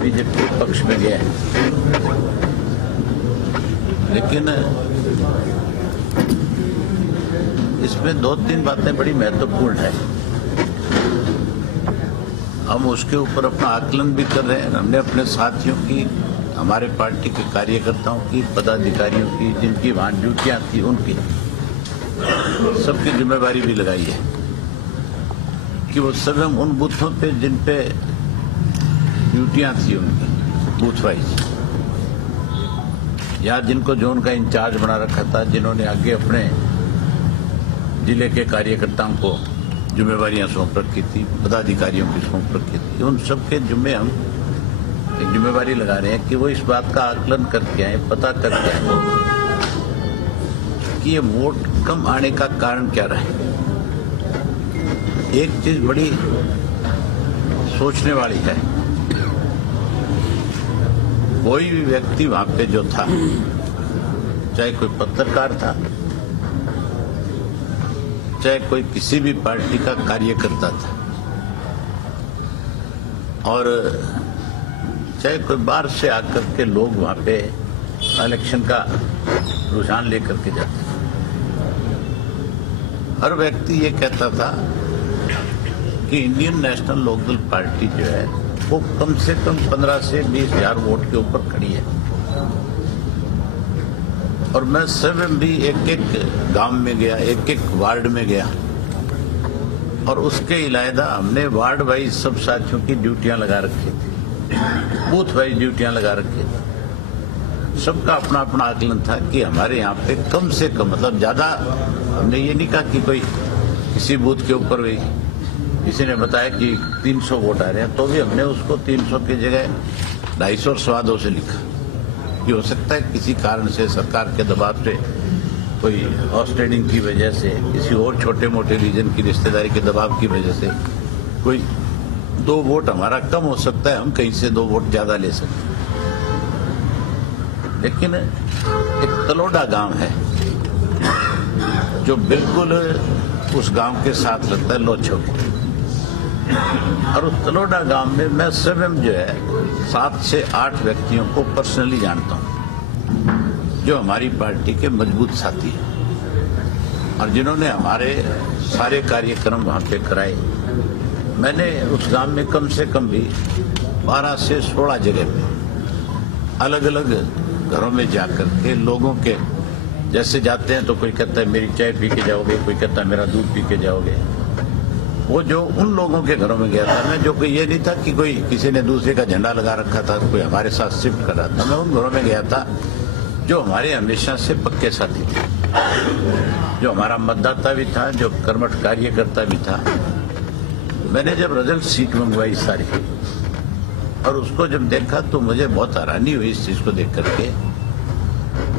BJP पक्ष में गए हैं, लेकिन इसमें दो तीन बातें बड़ी महत्वपूर्ण है। हम उसके ऊपर अपना आकलन भी कर रहे हैं। हमने अपने साथियों की, हमारे पार्टी के कार्यकर्ताओं की, पदाधिकारियों की, जिनकी वहां ड्यूटियां थी, उनकी सबकी जिम्मेवारी भी लगाई है कि वो सब हम उन बूथों पे जिन पे ड्यूटियां थी उनकी बूथ वाइज, या जिनको जोन का इंचार्ज बना रखा था, जिन्होंने आगे अपने जिले के कार्यकर्ताओं को जिम्मेवारियां सौंप रखी थी, पदाधिकारियों की सौंप रखी थी, उन सबके जिम्मे हम एक जिम्मेवारी लगा रहे हैं कि वो इस बात का आकलन करके आए, पता करके आए कि ये वोट कम आने का कारण क्या रहा है। एक चीज बड़ी सोचने वाली है, कोई भी व्यक्ति वहां पे जो था, चाहे कोई पत्रकार था, चाहे कोई किसी भी पार्टी का कार्यकर्ता था, और चाहे कोई बाहर से आकर के लोग वहां पे इलेक्शन का रुझान लेकर के जाते, हर व्यक्ति ये कहता था कि इंडियन नेशनल लोकदल पार्टी जो है वो कम से कम 15 से 20 हजार वोट के ऊपर खड़ी है। और मैं स्वयं भी एक एक गांव में गया, एक एक वार्ड में गया, और उसके इलावा हमने वार्ड वाइज सब साथियों की ड्यूटियां लगा रखी थी, बूथ वाइज ड्यूटियां लगा रखी थी। सबका अपना अपना आकलन था कि हमारे यहाँ पे कम से कम, मतलब ज्यादा, हमने ये नहीं कहा कि कोई किसी बूथ के ऊपर भी किसी ने बताया कि 300 वोट आ रहे हैं, तो भी हमने उसको 300 की जगह 250 और 200 से लिखा कि हो सकता है किसी कारण से, सरकार के दबाव से, कोई हॉर्स ट्रेडिंग की वजह से, किसी और छोटे मोटे रीजन की रिश्तेदारी के दबाव की वजह से कोई 2 वोट हमारा कम हो सकता है, हम कहीं से 2 वोट ज्यादा ले सकते हैं। लेकिन एक तलोडा गांव है जो बिल्कुल उस गांव के साथ लगता है, लोचो के, और उस तलोडा गांव में मैं स्वयं जो है 7 से 8 व्यक्तियों को पर्सनली जानता हूं, जो हमारी पार्टी के मजबूत साथी हैं और जिन्होंने हमारे सारे कार्यक्रम वहां पे कराए। मैंने उस गांव में कम से कम भी 12 से 16 जगह पे अलग अलग घरों में जाकर के लोगों के, जैसे जाते हैं तो कोई कहता है मेरी चाय पी के जाओगे, कोई कहता है मेरा दूध पी के जाओगे, वो जो उन लोगों के घरों में गया था मैं, जो कोई ये नहीं था कि कोई किसी ने दूसरे का झंडा लगा रखा था, कोई हमारे साथ शिफ्ट कर रहा था, मैं उन घरों में गया था जो हमारे हमेशा से पक्के साथी थे, जो हमारा मतदाता भी था, जो कर्मठ कार्यकर्ता भी था। मैंने जब रिजल्ट सीट मंगवाई सारी और उसको जब देखा तो मुझे बहुत हैरानी हुई इस चीज को देख करके।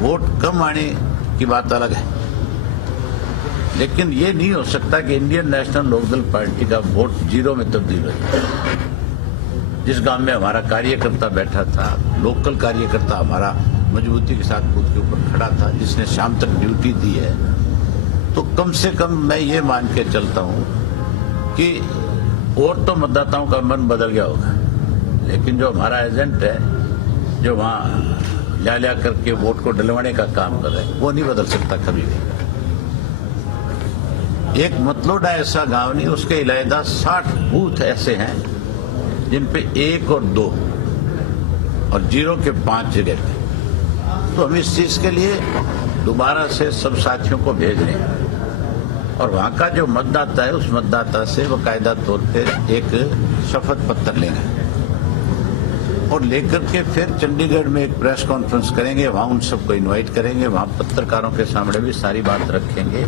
वोट कम आने की बात अलग है, लेकिन ये नहीं हो सकता कि इंडियन नेशनल लोकदल पार्टी का वोट 0 में तब्दील हो जाए। जिस गांव में हमारा कार्यकर्ता बैठा था, लोकल कार्यकर्ता हमारा मजबूती के साथ बूथ के ऊपर खड़ा था, जिसने शाम तक ड्यूटी दी है, तो कम से कम मैं ये मान के चलता हूं कि और तो मतदाताओं का मन बदल गया होगा, लेकिन जो हमारा एजेंट है, जो वहां ला करके वोट को डलवाने का काम कर रहे हैं, वो नहीं बदल सकता कभी भी। एक मतलोडा ऐसा गांव नहीं, उसके इलावा 60 बूथ ऐसे हैं जिन पे 1 और 2 और 0 के 5 जगह पे। तो हम इस चीज के लिए दोबारा से सब साथियों को भेज रहे हैं, और वहां का जो मतदाता है, उस मतदाता से बाकायदा तौर पे एक शपथ पत्र लेंगे और लेकर के फिर चंडीगढ़ में एक प्रेस कॉन्फ्रेंस करेंगे, वहां उन सबको इनवाइट करेंगे, वहां पत्रकारों के सामने भी सारी बात रखेंगे।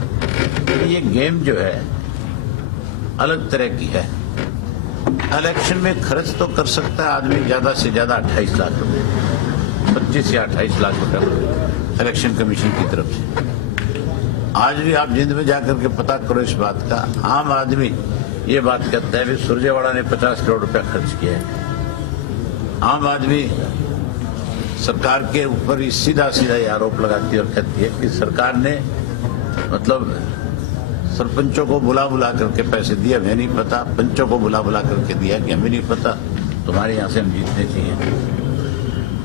ये गेम जो है अलग तरह की है। इलेक्शन में खर्च तो कर सकता है आदमी ज्यादा से ज्यादा 28 लाख रुपए, 25 या 28 लाख रुपए इलेक्शन कमीशन की तरफ से। आज भी आप जिंद में जाकर के पता करो इस बात का, आम आदमी ये बात कहता है, सुरजेवाला ने 50 करोड़ रुपया खर्च किया है। आम आदमी सरकार के ऊपर ही सीधा सीधा ये आरोप लगाती है और कहती है कि सरकार ने मतलब सरपंचों को बुला बुला करके पैसे दिए, हमें नहीं पता, पंचों को बुला बुला करके दिया कि हमें नहीं पता, तुम्हारे यहाँ से हम जीतने चाहिए।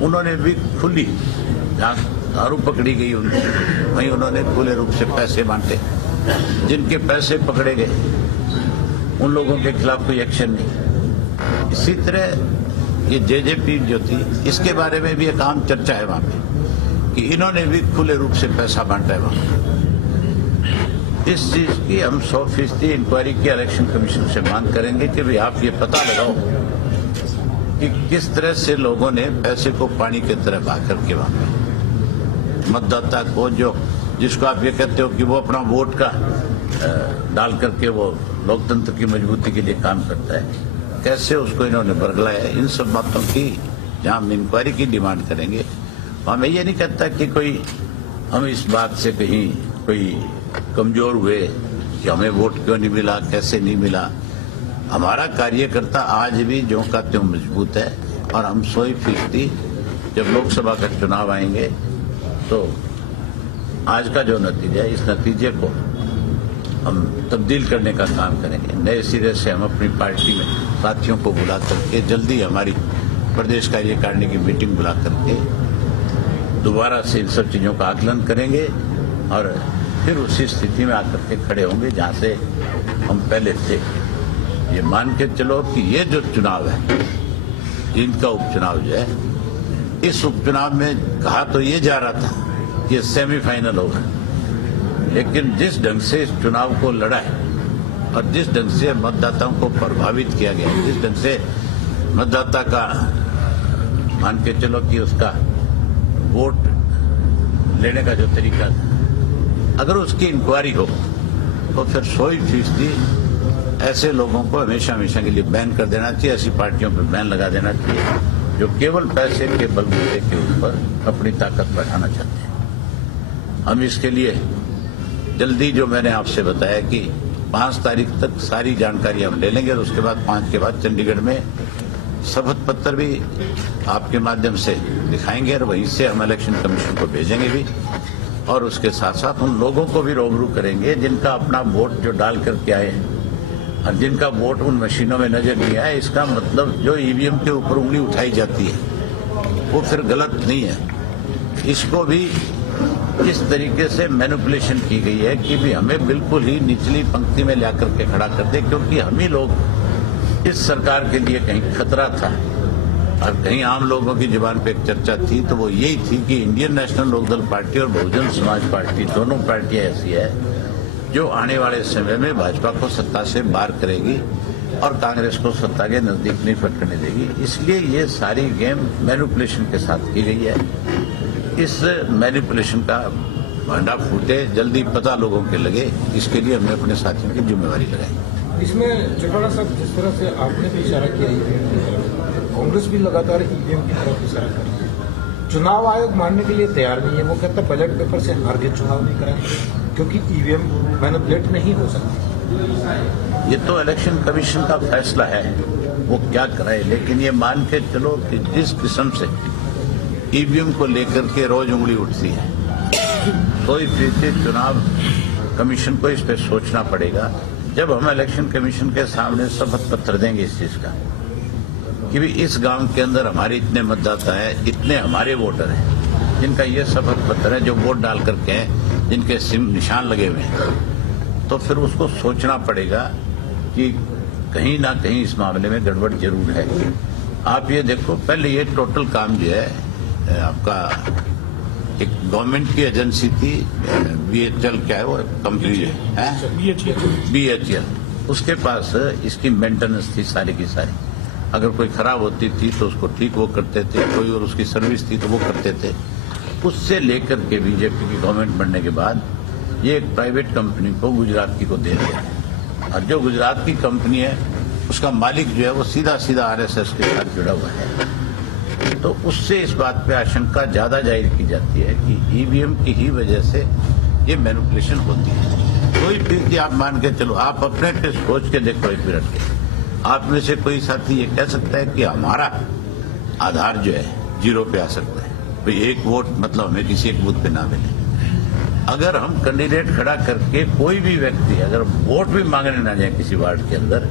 उन्होंने भी खुली, जहाँ दारू पकड़ी गई उनकी, वहीं उन्होंने खुले रूप से पैसे बांटे। जिनके पैसे पकड़े गए उन लोगों के खिलाफ कोई एक्शन नहीं। इसी तरह ये जेजेपी जो थी, इसके बारे में भी एक आम चर्चा है वहां पे कि इन्होंने भी खुले रूप से पैसा बांटा है वहां। इस चीज की हम 100% इंक्वायरी की इलेक्शन कमीशन से मांग करेंगे कि भाई आप ये पता लगाओ कि किस तरह से लोगों ने पैसे को पानी की तरह बहा करके वहां पे मतदाता को, जो जिसको आप ये कहते हो कि वो अपना वोट का डाल करके वो लोकतंत्र की मजबूती के लिए काम करता है, कैसे उसको इन्होंने बरगलाया है। इन सब बातों की जहां हम इंक्वायरी की डिमांड करेंगे, वहां मैं ये नहीं कहता कि कोई हम इस बात से कहीं कोई कमजोर हुए कि हमें वोट क्यों नहीं मिला, कैसे नहीं मिला। हमारा कार्यकर्ता आज भी ज्यों का त्यों मजबूत है और हम 100% जब लोकसभा का चुनाव आएंगे तो आज का जो नतीजा है, इस नतीजे को हम तब्दील करने का काम करेंगे। नए सिरे से हम अपनी पार्टी में साथियों को बुला करके जल्दी हमारी प्रदेश कार्यकारिणी की मीटिंग बुला करके दोबारा से इन सब चीजों का आकलन करेंगे और फिर उसी स्थिति में आकर के खड़े होंगे जहां से हम पहले थे। ये मान के चलो कि ये जो चुनाव है, जींद का उपचुनाव जो है, इस उपचुनाव में कहा तो ये जा रहा था कि ये सेमीफाइनल होगा, लेकिन जिस ढंग से इस चुनाव को लड़ा है और जिस ढंग से मतदाताओं को प्रभावित किया गया, जिस ढंग से मतदाता का मान के चलो कि उसका वोट लेने का जो तरीका था, अगर उसकी इंक्वायरी हो तो फिर 100% ऐसे लोगों को हमेशा हमेशा के लिए बैन कर देना चाहिए। ऐसी पार्टियों पर बैन लगा देना चाहिए जो केवल पैसे के बलबूते के ऊपर अपनी ताकत बढ़ाना चाहते हैं। हम इसके लिए जल्दी, जो मैंने आपसे बताया कि 5 तारीख तक सारी जानकारी हम ले लेंगे और उसके बाद 5 के बाद चंडीगढ़ में शपथ पत्र भी आपके माध्यम से दिखाएंगे और वहीं से हम इलेक्शन कमीशन को भेजेंगे भी, और उसके साथ साथ उन लोगों को भी रूबरू करेंगे जिनका अपना वोट जो डाल करके आए हैं और जिनका वोट उन मशीनों में नजर नहीं आया। इसका मतलब जो ईवीएम के ऊपर उंगली उठाई जाती है वो फिर गलत नहीं है। इसको भी इस तरीके से मैनिपुलेशन की गई है कि भी हमें बिल्कुल ही निचली पंक्ति में ला करके खड़ा कर दे, क्योंकि हम ही लोग इस सरकार के लिए कहीं खतरा था और कहीं आम लोगों की जुबान पे एक चर्चा थी, तो वो यही थी कि इंडियन नेशनल लोकदल पार्टी और बहुजन समाज पार्टी, दोनों पार्टियां ऐसी है जो आने वाले समय में भाजपा को सत्ता से बाहर करेगी और कांग्रेस को सत्ता के नजदीक नहीं पकड़ने देगी। इसलिए ये सारी गेम मैनिपुलेशन के साथ की गई है। इस मैनिपुलेशन का भांडा फूटे, जल्दी पता लोगों के लगे, इसके लिए हमने अपने साथियों की जिम्मेवारी लगाई। इसमें चौटाला साहब, जिस तरह से आपने भी इशारा किया कांग्रेस भी लगातार ईवीएम की तरफ इशारा कर रही है। चुनाव आयोग मानने के लिए तैयार नहीं है। वो कहता है बैलेट पेपर से हार के चुनाव नहीं कराएंगे क्योंकि ईवीएम मैनिपुलेट नहीं हो सकती। ये तो इलेक्शन कमीशन का फैसला है, वो क्या कराए, लेकिन ये मान के चलो कि जिस किस्म से ईवीएम को लेकर के रोज उंगली उठती है, तो चुनाव कमीशन को इस पर सोचना पड़ेगा। जब हम इलेक्शन कमीशन के सामने शपथ पत्र देंगे इस चीज का कि भी इस गांव के अंदर हमारे इतने मतदाता हैं, इतने हमारे वोटर हैं जिनका ये शपथ पत्र है, जो वोट डाल करके हैं, जिनके सिम निशान लगे हुए हैं, तो फिर उसको सोचना पड़ेगा कि कहीं ना कहीं इस मामले में गड़बड़ जरूर है। आप ये देखो, पहले ये टोटल काम जो है आपका एक गवर्नमेंट की एजेंसी थी, बीएचईएल, क्या है वो कंपनी है, बीएचईएल, उसके पास इसकी मेंटेनेंस थी सारी की सारी। अगर कोई खराब होती थी तो उसको ठीक वो करते थे, कोई और उसकी सर्विस थी तो वो करते थे। उससे लेकर के बीजेपी की गवर्नमेंट बनने के बाद ये एक प्राइवेट कंपनी को, गुजरात की को दे दिया, और जो गुजरात की कंपनी है उसका मालिक जो है वो सीधा सीधा आरएसएस के साथ जुड़ा हुआ है। तो उससे इस बात पे आशंका ज्यादा जाहिर की जाती है कि ईवीएम की ही वजह से ये मैनिपुलेशन होती है। कोई भी आप मान के चलो, आप अपने पे सोच के देखो एक मिनट के, आप में से कोई साथी ये कह सकता है कि हमारा आधार जो है 0 पे आ सकता है, तो एक वोट मतलब हमें किसी एक बूथ पे ना मिले। अगर हम कैंडिडेट खड़ा करके कोई भी व्यक्ति अगर वोट भी मांगने ना जाए किसी वार्ड के अंदर,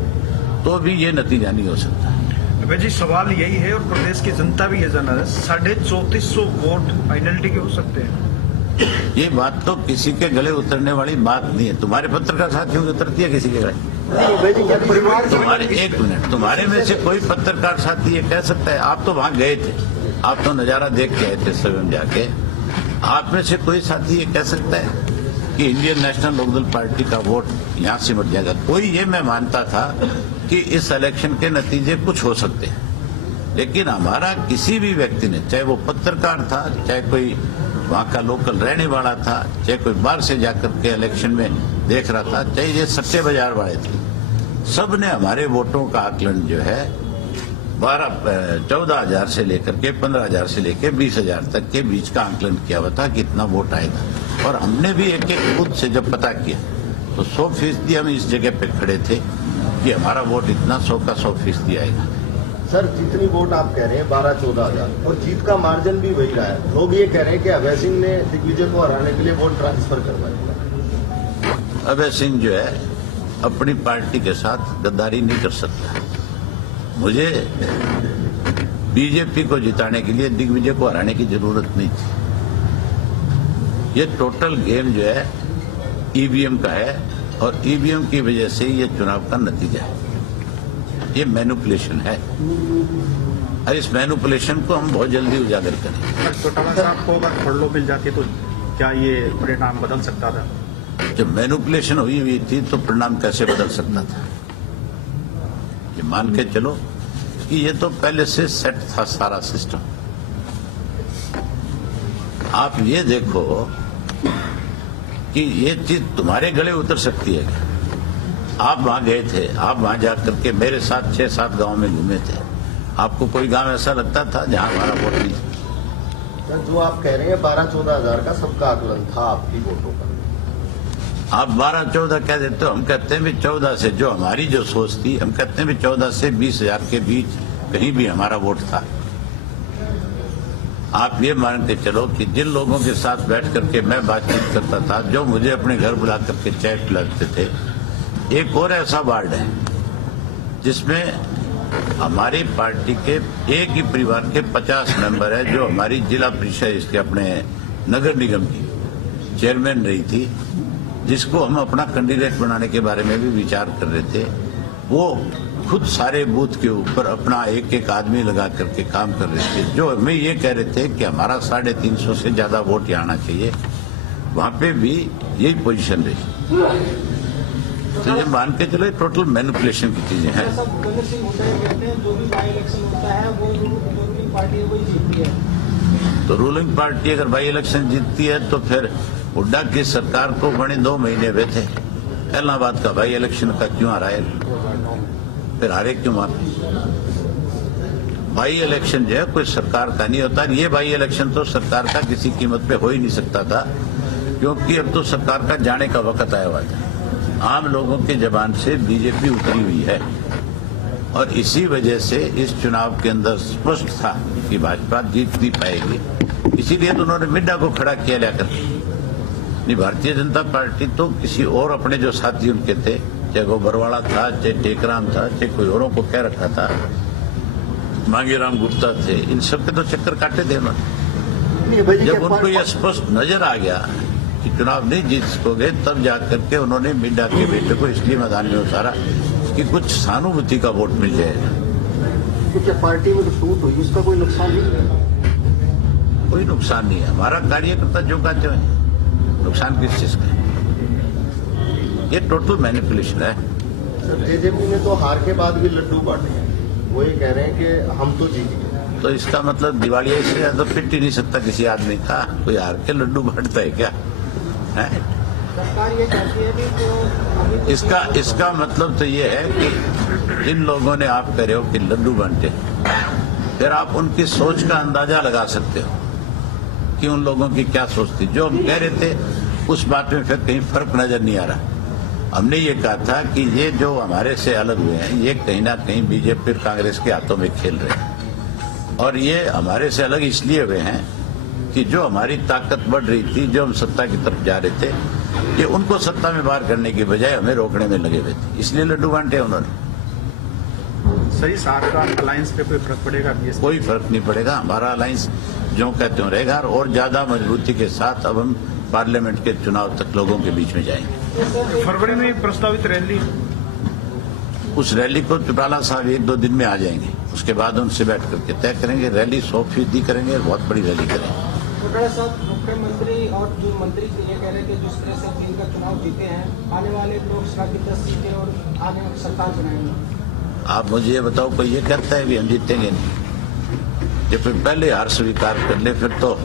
तो भी ये नतीजा नहीं हो सकता। भाई जी सवाल यही है और प्रदेश की जनता भी ये जानना है, 3450 वोट फाइनलिटी के हो सकते हैं। ये बात तो किसी के गले उतरने वाली बात नहीं है। तुम्हारे पत्रकार साथियों की उतरती है किसी के गले? तुम्हारे एक मिनट, तुम्हारे में से कोई पत्रकार साथी ये कह सकता है? आप तो वहां गए थे, आप तो नजारा देख के आए थे स्वयं जाके। आप में से कोई साथी ये कह सकता है कि इंडियन नेशनल लोकदल पार्टी का वोट यहाँ सिमट जाएगा? कोई ये मैं मानता था कि इस इलेक्शन के नतीजे कुछ हो सकते हैं, लेकिन हमारा किसी भी व्यक्ति ने, चाहे वो पत्रकार था, चाहे कोई वहाँ का लोकल रहने वाला था, चाहे कोई बाहर से जाकर के इलेक्शन में देख रहा था, चाहे ये सट्टे बाजार वाले थे, सब ने हमारे वोटों का आकलन जो है 14,000 से लेकर के 15,000 से लेकर 20,000 तक के बीच का आकलन किया हुआ था कितना वोट आएगा। और हमने भी एक एक बूथ से जब पता किया तो 100% हम इस जगह पे खड़े थे कि हमारा वोट इतना 100 का 100% आएगा। सर जितनी वोट आप कह रहे हैं 12-14,000 और जीत का मार्जिन भी वही रहा है। लोग ये कह रहे हैं कि अभय सिंह ने दिग्विजय को हराने के लिए वोट ट्रांसफर करवाया। अभय सिंह जो है अपनी पार्टी के साथ गद्दारी नहीं कर सकता। मुझे बीजेपी को जिताने के लिए दिग्विजय को हराने की जरूरत नहीं थी। ये टोटल गेम जो है ईवीएम का है और ईवीएम की वजह से ये चुनाव का नतीजा है। ये मैनिपुलेशन है और इस मैनिपुलेशन को हम बहुत जल्दी उजागर करेंगे। चौटाला साहब को अगर फड़लो मिल जाती तो क्या ये परिणाम बदल सकता था? जब मैनिपुलेशन हुई थी तो परिणाम कैसे बदल सकता था? ये मान के चलो कि ये तो पहले से सेट था सारा सिस्टम। आप ये देखो कि ये चीज तुम्हारे गले उतर सकती है क्या? आप वहां गए थे, आप वहां जाकर के मेरे साथ 6-7 गांव में घूमे थे। आपको कोई गांव ऐसा लगता था जहां हमारा वोट नहीं? सर जो आप कह रहे हैं 12-14,000 का सबका आकलन था आपकी वोटों का। आप 12-14 कह देते हो, हम कहते हैं भी 14 से, जो हमारी जो सोच थी, हम कहते हैं भी 14 से 20,000 के बीच कहीं भी हमारा वोट था। आप ये मान के चलो कि जिन लोगों के साथ बैठ करके मैं बातचीत करता था, जो मुझे अपने घर बुला करके चाय पिलाते थे, एक और ऐसा वार्ड है जिसमें हमारी पार्टी के एक ही परिवार के 50 मेंबर है, जो हमारी जिला परिषद इसके अपने नगर निगम की चेयरमैन रही थी, जिसको हम अपना कैंडिडेट बनाने के बारे में भी विचार कर रहे थे। वो खुद सारे बूथ के ऊपर अपना एक एक आदमी लगा करके काम कर रहे थे, जो हमें ये कह रहे थे कि हमारा 350 से ज्यादा वोट यहाँ आना चाहिए। वहां पे भी यही पोजीशन रही। तो ये मान के चलो टोटल मैनिपुलेशन की चीजें हैं। तो रूलिंग पार्टी अगर बाई इलेक्शन जीतती है तो फिर हुड्डा की सरकार को बने 2 महीने हुए थे। इलाहाबाद का बाई इलेक्शन का क्यों हारा है? फिर हारे क्यों? बाई इलेक्शन जो है कोई सरकार का नहीं होता। ये बाई इलेक्शन तो सरकार का किसी कीमत पे हो ही नहीं सकता था, क्योंकि अब तो सरकार का जाने का वक्त आया हुआ था। आम लोगों के जबान से बीजेपी उतरी हुई है और इसी वजह से इस चुनाव के अंदर स्पष्ट था कि भाजपा जीत नहीं पाएगी। इसीलिए तो उन्होंने मिड्डा को खड़ा किया लेकर। नहीं, भारतीय जनता पार्टी तो किसी और अपने जो साथी उनके थे, चाहे वो बरवाड़ा था, चाहे टेकराम था, चाहे कोई औरों को कह रखा था, मांगेराम गुप्ता थे, इन सब के तो चक्कर काटे थे उन्होंने। जब उनको यह स्पष्ट नजर आ गया कि चुनाव नहीं जीत सकोगे, तब जाकर के उन्होंने मिड्डा के बेटे को इसलिए मैदान में उतारा कि कुछ सहानुभूति का वोट मिल जाएगा। तो क्या पार्टी में टूट हुई, उसका कोई नुकसान नहीं? कोई नुकसान नहीं है। हमारा कार्यकर्ता जो कहते हैं, नुकसान किस चीज का? ये टोटल मैनिपुलेशन है। सर जेजेपी ने तो हार के बाद भी लड्डू बांटे हैं, वो ये कह रहे हैं कि हम तो जीत गए। तो इसका मतलब दिवालिया से ज्यादा पिट ही नहीं सकता किसी आदमी का। कोई हार के लड्डू बांटता है क्या? सरकार ये चाहती है कि इसका मतलब तो ये है कि जिन लोगों ने, आप कह रहे हो कि लड्डू बांटे, फिर आप उनकी सोच का अंदाजा लगा सकते हो कि उन लोगों की क्या सोच थी। जो हम कह रहे थे उस बात में फिर कहीं फर्क नजर नहीं आ रहा। हमने ये कहा था कि ये जो हमारे से अलग हुए हैं, ये कहीं ना कहीं बीजेपी और कांग्रेस के हाथों में खेल रहे हैं। और ये हमारे से अलग इसलिए हुए हैं कि जो हमारी ताकत बढ़ रही थी, जो हम सत्ता की तरफ जा रहे थे, ये उनको सत्ता में बाहर करने की बजाय हमें रोकने में लगे हुए थे, इसलिए लड्डू बांटे उन्होंने। सही सार का अलायंस पे कोई फर्क पड़ेगा? कोई फर्क नहीं पड़ेगा। हमारा अलायंस जो कहते हो रहेगा और ज्यादा मजबूती के साथ अब हम पार्लियामेंट के चुनाव तक लोगों के बीच में जाएंगे। फरवरी में एक प्रस्तावित रैली, उस रैली को चौटाला साहब 1-2 दिन में आ जाएंगे, उसके बाद उनसे बैठ करके तय करेंगे। रैली 100% करेंगे, बहुत बड़ी रैली करेंगे। चौटाला साहब, मुख्यमंत्री और जो मंत्री ये कह रहे हैं कि जिस तरह से इनका चुनाव जीते हैं, आने वाले लोकसभा की 10 सीटें और आगे सरकार बनाएंगे। आप मुझे ये बताओ, कोई ये कहता है कि हम जीतेंगे नहीं? जब फिर पहले हार स्वीकार कर ले फिर तो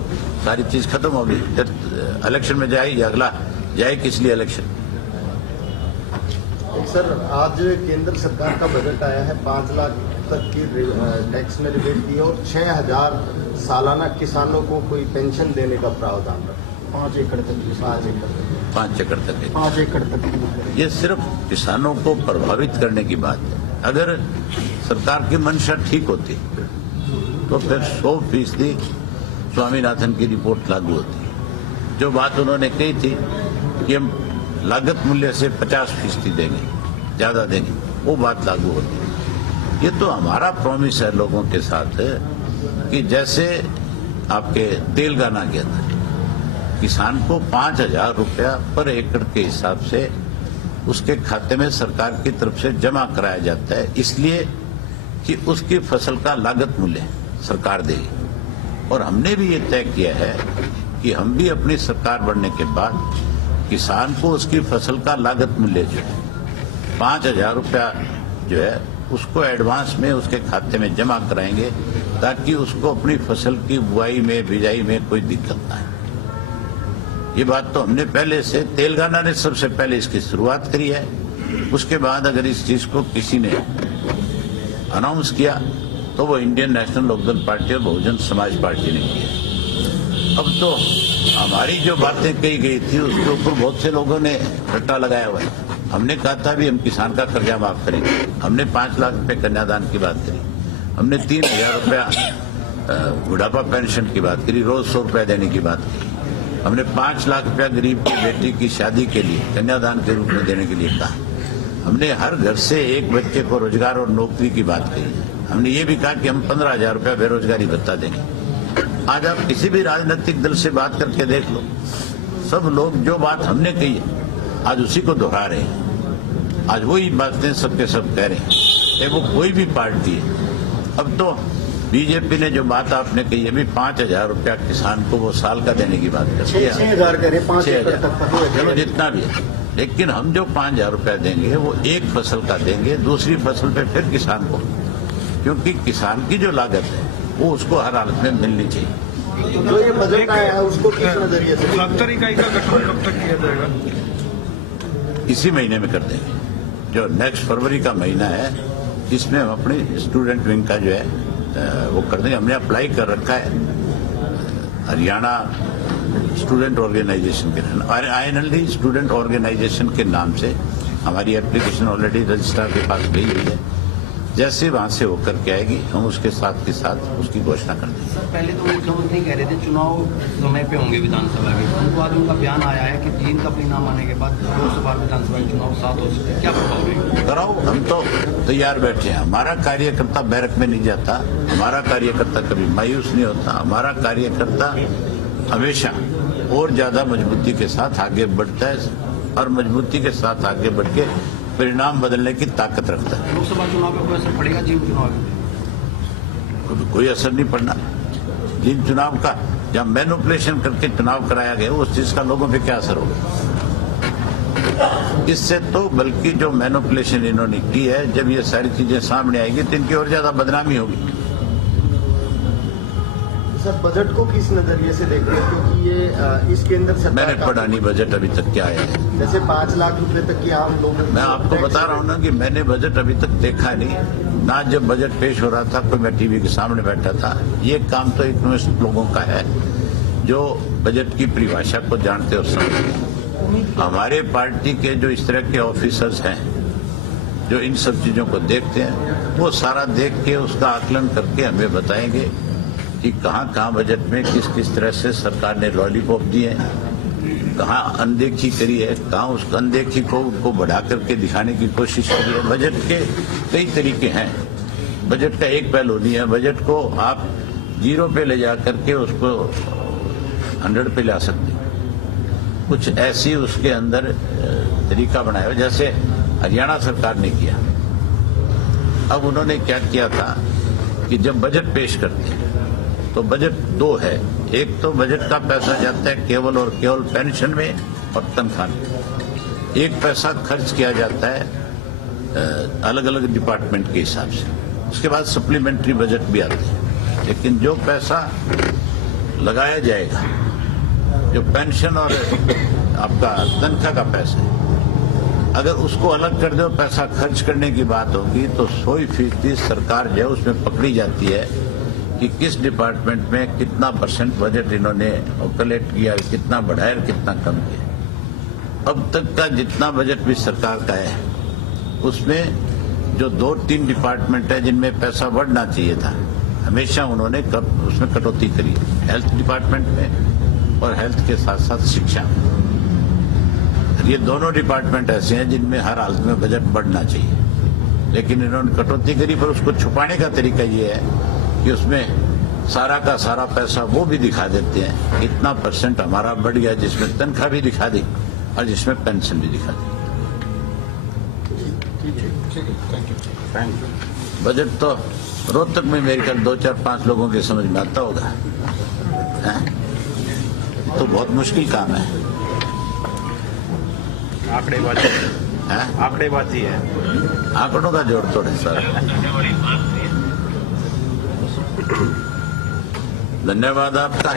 सारी चीज खत्म होगी। फिर इलेक्शन में जाए या अगला जाए किस लिए इलेक्शन? सर, आज केंद्र सरकार का बजट आया है, 5 लाख तक की टैक्स में रिबेट की और 6,000 सालाना किसानों को कोई पेंशन देने का प्रावधान रखा। 5 एकड़ तक 5 एकड़ तक 5 एकड़ तक। ये सिर्फ किसानों को प्रभावित करने की बात है। अगर सरकार की मंशा ठीक होती तो फिर 100% स्वामीनाथन की रिपोर्ट लागू होती। जो बात उन्होंने कही थी कि हम लागत मूल्य से 50% देंगे, ज्यादा देंगे, वो बात लागू होती। ये तो हमारा प्रॉमिस है लोगों के साथ कि जैसे आपके तेलंगाना के अंदर किसान को 5,000 रुपया पर एकड़ के हिसाब से उसके खाते में सरकार की तरफ से जमा कराया जाता है, इसलिए कि उसकी फसल का लागत मूल्य सरकार देगी। और हमने भी ये तय किया है कि हम भी अपनी सरकार बनने के बाद किसान को उसकी फसल का लागत मूल्य जो है 5,000 रुपया जो है उसको एडवांस में उसके खाते में जमा कराएंगे, ताकि उसको अपनी फसल की बुआई में बिजाई में कोई दिक्कत ना आए। ये बात तो हमने पहले से, तेलंगाना ने सबसे पहले इसकी शुरुआत करी है। उसके बाद अगर इस चीज को किसी ने अनाउंस किया तो वो इंडियन नेशनल लोकदल पार्टी और बहुजन समाज पार्टी ने किया। अब तो हमारी जो बातें कही गई थी उसके ऊपर बहुत से लोगों ने रट्टा लगाया हुआ है। हमने कहा था भी हम किसान का कर्जा माफ करेंगे, हमने 5 लाख रुपए कन्यादान की बात करी, हमने 3,000 रुपया बुढ़ापा पेंशन की बात करी, रोज 100 रुपया देने की बात की, हमने 5 लाख रुपया गरीब की बेटी की शादी के लिए कन्यादान के रूप में देने के लिए कहा, हमने हर घर से एक बच्चे को रोजगार और नौकरी की बात कही, हमने ये भी कहा कि हम 15,000 रुपया बेरोजगारी भत्ता देंगे। आज आप किसी भी राजनीतिक दल से बात करके देख लो, सब लोग जो बात हमने कही है आज उसी को दोहरा रहे हैं। आज वही बातें सबके सब कह रहे हैं, चाहे वो कोई भी पार्टी है। अब तो बीजेपी ने जो बात आपने कही है भी 5,000 रुपया किसान को वो साल का देने की बात करती है। 6,000 कह रहे हैं, 5 एकड़ तक। चलो जितना भी है, लेकिन हम जो 5,000 रुपया देंगे वो एक फसल का देंगे, दूसरी फसल पे फिर किसान को, क्योंकि किसान की जो लागत है वो उसको हर हालत में मिलनी चाहिए। जो ये बजट आया है उसको किस नजरिए से? 70 इकाई का गठन कब तक किया जाएगा? इसी महीने में कर देंगे, जो नेक्स्ट फरवरी का महीना है, इसमें हम अपने स्टूडेंट विंग का जो है वो कर देंगे। हमने अप्लाई कर रखा है हरियाणा स्टूडेंट ऑर्गेनाइजेशन के INLD स्टूडेंट ऑर्गेनाइजेशन के नाम से हमारी एप्लीकेशन ऑलरेडी रजिस्ट्रार के पास गई हुई है। जैसे वहां से वो करके आएगी हम उसके साथ के साथ उसकी घोषणा कर देंगे। सर, पहले तो मुख्यमंत्री कह रहे थे चुनाव समय पे होंगे विधानसभा के, उनको आज उनका बयान आया है कि 3 का परिणाम आने के बाद लोकसभा विधानसभा के चुनाव 7 हो सकते हैं, क्या प्रभाव रहेगा? कराओ, हम तो तैयार बैठे हैं। हमारा कार्यकर्ता बैरक में नहीं जाता, हमारा कार्यकर्ता कभी मायूस नहीं होता, हमारा कार्यकर्ता हमेशा और ज्यादा मजबूती के साथ आगे बढ़ता है और मजबूती के साथ आगे बढ़ के परिणाम बदलने की ताकत रखता है। लोकसभा चुनाव पे कोई असर पड़ेगा जींद चुनाव में? कोई असर नहीं पड़ना। जींद चुनाव का जब मैनिपुलेशन करके चुनाव कराया गया उस चीज का लोगों पे क्या असर होगा? इससे तो बल्कि जो मैनिपुलेशन इन्होंने की है, जब ये सारी चीजें सामने आएगी तो इनकी और ज्यादा बदनामी होगी। सर, बजट को किस नजरिए से देखते हैं, क्योंकि ये इस केंद्र सरकार मैंने पढ़ा नहीं बजट अभी तक क्या है। जैसे 5 लाख रुपए तक की आम लोगों मैं आपको बता रहा हूँ ना कि मैंने बजट अभी तक देखा नहीं ना। जब बजट पेश हो रहा था तो मैं टीवी के सामने बैठा था। ये काम तो इकोनॉमिस्ट लोगों का है जो बजट की परिभाषा को जानते और समझते। हमारे पार्टी के जो इस तरह के ऑफिसर्स हैं जो इन सब चीजों को देखते हैं, वो सारा देख के उसका आकलन करके हमें बताएंगे कि कहाँ बजट में किस किस तरह से सरकार ने लॉलीपॉप दिए हैं, कहाँ अनदेखी करी है, कहाँ उस अनदेखी को बढ़ा करके दिखाने की कोशिश करी है। बजट के कई तरीके हैं, बजट का एक पहलू नहीं है। बजट को आप 0 पे ले जा करके उसको 100 पे ला सकते हैं। कुछ ऐसी उसके अंदर तरीका बनाया हो, जैसे हरियाणा सरकार ने किया। अब उन्होंने क्या किया था कि जब बजट पेश करते हैं तो बजट 2 है। एक तो बजट का पैसा जाता है केवल और केवल पेंशन में और तनख्वाह में। एक पैसा खर्च किया जाता है अलग अलग डिपार्टमेंट के हिसाब से। उसके बाद सप्लीमेंट्री बजट भी आते हैं। लेकिन जो पैसा लगाया जाएगा, जो पेंशन और आपका तनख्वाह का पैसा है, अगर उसको अलग कर दो, पैसा खर्च करने की बात होगी तो 100% सरकार जो है उसमें पकड़ी जाती है कि किस डिपार्टमेंट में कितना % बजट इन्होंने कलेक्ट किया, कितना बढ़ाया, कितना कम किया। अब तक का जितना बजट भी सरकार का है उसमें जो 2-3 डिपार्टमेंट है जिनमें पैसा बढ़ना चाहिए था, हमेशा उन्होंने उसमें कटौती करी। हेल्थ डिपार्टमेंट में और हेल्थ के साथ साथ शिक्षा। ये दोनों डिपार्टमेंट ऐसे हैं जिनमें हर हालत में बजट बढ़ना चाहिए, लेकिन इन्होंने कटौती करी। पर उसको छुपाने का तरीका ये है कि उसमें सारा का सारा पैसा वो भी दिखा देते हैं, इतना % हमारा बढ़ गया, जिसमें तनख्वाह भी दिखा दी और जिसमें पेंशन भी दिखा दी। बजट तो रोहतक में मेरे ख्याल 2-4-5 लोगों के समझ में आता होगा। तो बहुत मुश्किल काम है। आंकड़ेबाजी है, आंकड़ेबाजी है, आंकड़ों का जोड़ तोड़ है सर। धन्यवाद आपका।